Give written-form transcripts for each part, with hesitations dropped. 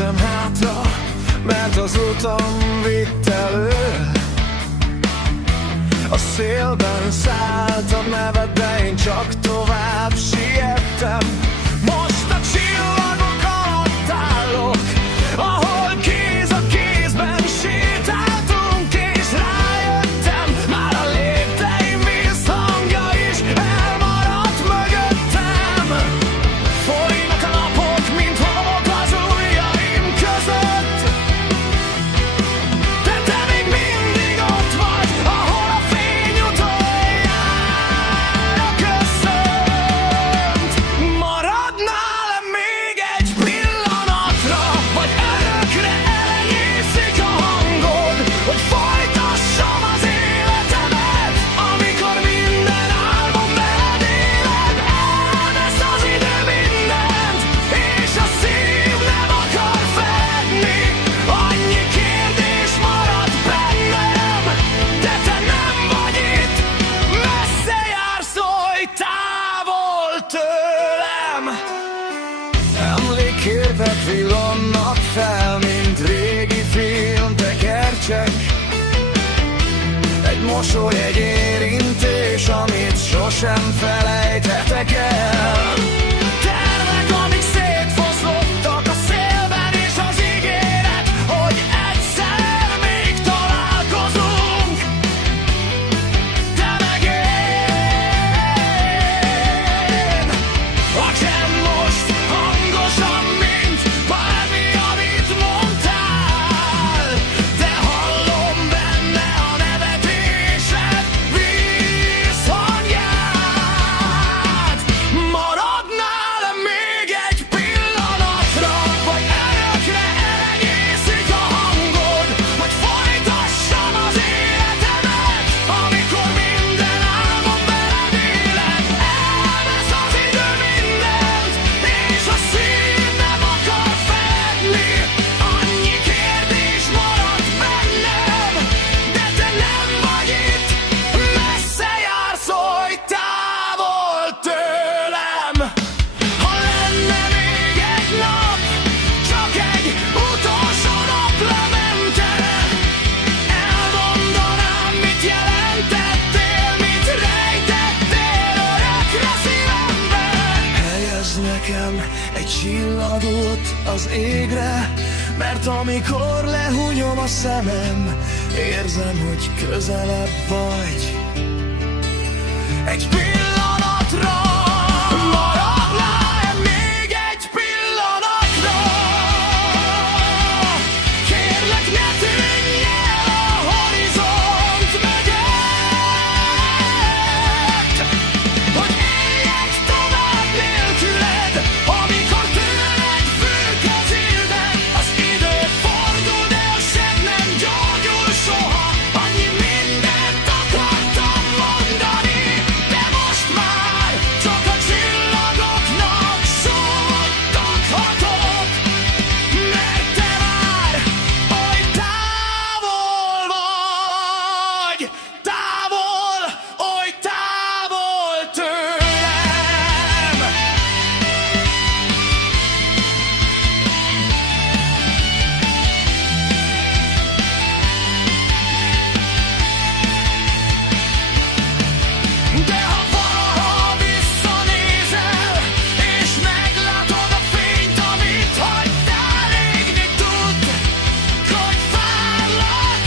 néztem hátra, mert az utam vitt elő. A szélben szállt a neved, de én csak tovább siettem. Most a csillagok alatt állok, ahol kéz a kézben sétáltunk, és rájöttem, már a lépteim visszhangja is elmaradt mögöttem. Folynak a napok, mint homok az ujjaim között, de te még mindig ott vagy, ahol a fény utoljára köszönt. Maradnál még egy pillanatra, vagy örökre elenyészik a hangod, hogy folytassam az életemet, amikor minden álmom veled éled. Elvesz az idő mindent, és a szív nem akar fedni. Annyi kérdés marad bennem, de te nem vagy itt. Messze jársz oly távol tőlem. Emlékképek villannak fel, mint régi filmtekercsek. Egy mosoly, egy érintés, amit sosem felejthetek el. Tervek, amik szétfoszlottak a szélben, és az ígéret, hogy egyszer még találkozunk. Te meg én, a csend most hangosan, mint bármi, amit mondtál, de hallom benne a nevetésed vízhangját. Maradnál még egy pillanatra, vagy örökre elenyészik a hangod, hogy folytassam az életemet, amikor minden álmom veled éled. Elvesz az idő mindent, és a szív nem akar fedni. Annyi kérdés marad bennem, de te nem vagy itt. Messze jársz oly távol tőlem. Ha lenne még egy nap, csak egy utolsó naplemente, elmondanám, mit jelentettél, mit rejtettél örökre szívembe. Helyezz nekem egy csillagot az égre, mert amikor lehúnyom a szemem, érzem, hogy közelebb vagy. Egy pillanatra, maradnál még egy pillanatra. Kérlek, ne tűnj el a horizont mögött, hogy éljek tovább nélküled, amikor tőled függ az illet. Az idő fordul, de a seb nem gyógyul soha. Annyi mindent akartam mondani, de most már csak a csillagoknak szóltathatok, mert te már oly távol vagy, távol, oly távol tőlem. De ha valaha visszanézel, és meglátod a fényt, amit hagytál égni, tudd, hogy várlak,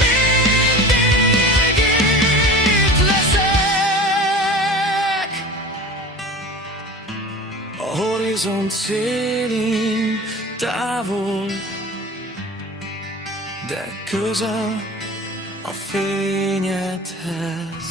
mindig itt leszek. A horizont szélén távol, de közel a fényedhez.